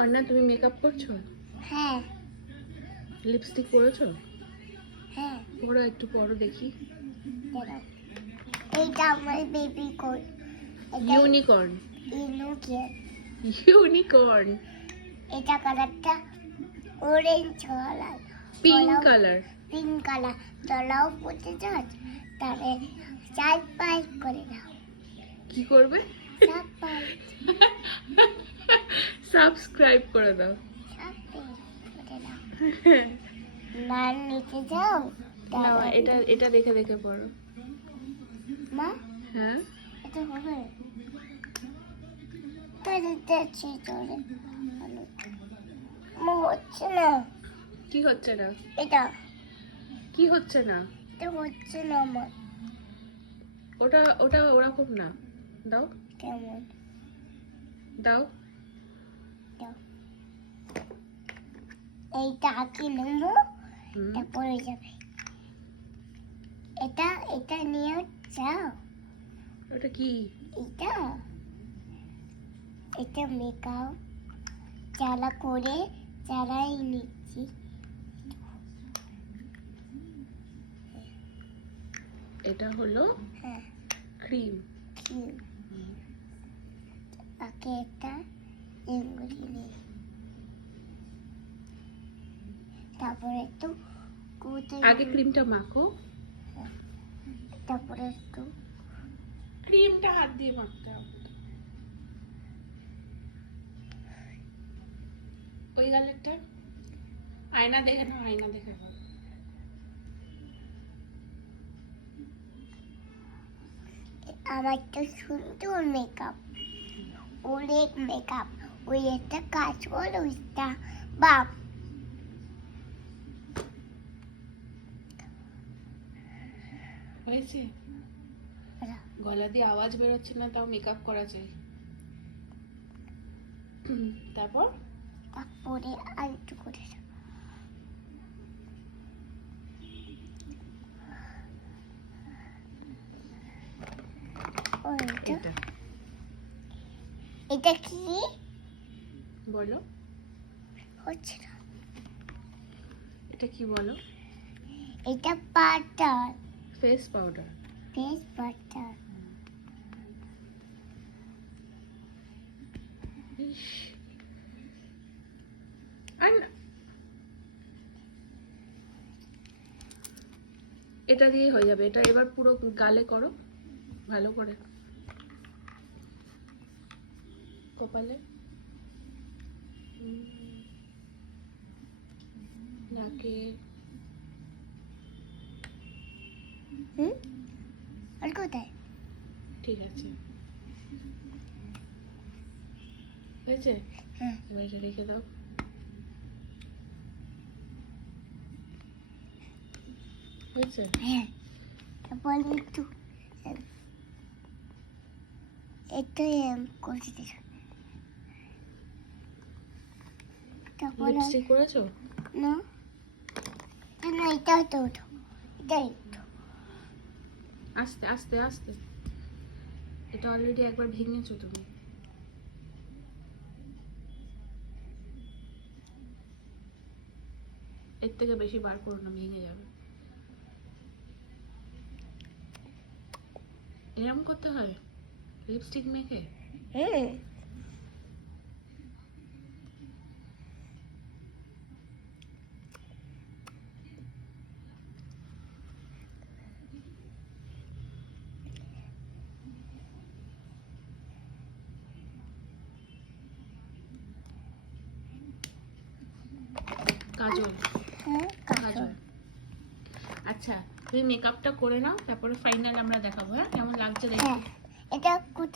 অর্ণা তুমি মেকআপ করছো? হ্যাঁ লিপস্টিক পরেছো? হ্যাঁ পরো, একটু পরো দেখি। দাঁড়াও। এইটা আমার বেবি কোড। ইউনিকর্ন। ইউনিকর্ন। এটা কালারটা orange colour, pink colour. Pink colour. তলাও পড়তে চাস তাহলে 4-5 করে দাও। কি করবে? 4-5 সাবস্ক্রাইব করে দাও। করে দাও। লাল নিচে যাও। না, এটা দেখে দেখে পড়ো। মা হ্যাঁ, এটা হবে তাহলে দেখছি তোরে ভালো মা হচ্ছে না। কি হচ্ছে না? এটা কি হচ্ছে না? এটা হচ্ছে না আমার। ওটা ওটা ওরকম না। দাও কেমন দাও। দাও। এইটা আঁকি নেবো, হুম, এটা পড়ে যাবে। এটা এটা নিয়ে যাও। ওটা কি? এটা এটা মেকআপ চালা করে চালাই নিচ্ছি। এটা হলো হ্যাঁ ক্রিম। ক্রিম। আগে একটা এগুলি নিই, তারপরে একটু আগে ক্রিমটা মাখো। তারপরে একটু ক্রিমটা হাত দিয়ে মাখতে হবে। ওই গালেরটা আয়না দেখে নাও, আয়না দেখে নাও। আমার তো সুন্দর মেকআপ, অনেক মেকআপ। ওই একটা কাজ কর, ওইটা বাপ হয়েছে? গলা দিয়ে আওয়াজ বেরোচ্ছে না, তাও মেকআপ করা চাই। তারপর তারপরে আর একটু করে দাও। ওইটা এটা এটা কি বলো, হচ্ছে না? এটা কি বলো? এটা butter, face powder. Face butter. এটা দিয়ে হয়ে যাবে। এটা এবার পুরো গালে করো ভালো করে, কপালে, নাকে। আর কোথায়? ঠিক আছে, হয়েছে? হ্যাঁ এবার এটা রেখে দাও। হয়েছে? হ্যাঁ। তারপরে একটু একটু করে দিস। তারপরে লিপস্টিক করেছো? না না, এটা তো ওঠো, এটাই তো। আস্তে আস্তে আস্তে, এটা অলরেডি একবার ভেঙেছো তুমি। এর থেকে বেশি বার করো না, ভেঙে যাবে। এরকম করতে হয় লিপস্টিক মেখে? হুম কাজল। হ্যাঁ কাজল। আচ্ছা, তুমি মেকআপটা করে নাও, তারপরে ফাইনাল আমরা দেখাবো। হ্যাঁ, কেমন লাগছে দেখো। হ্যাঁ এটা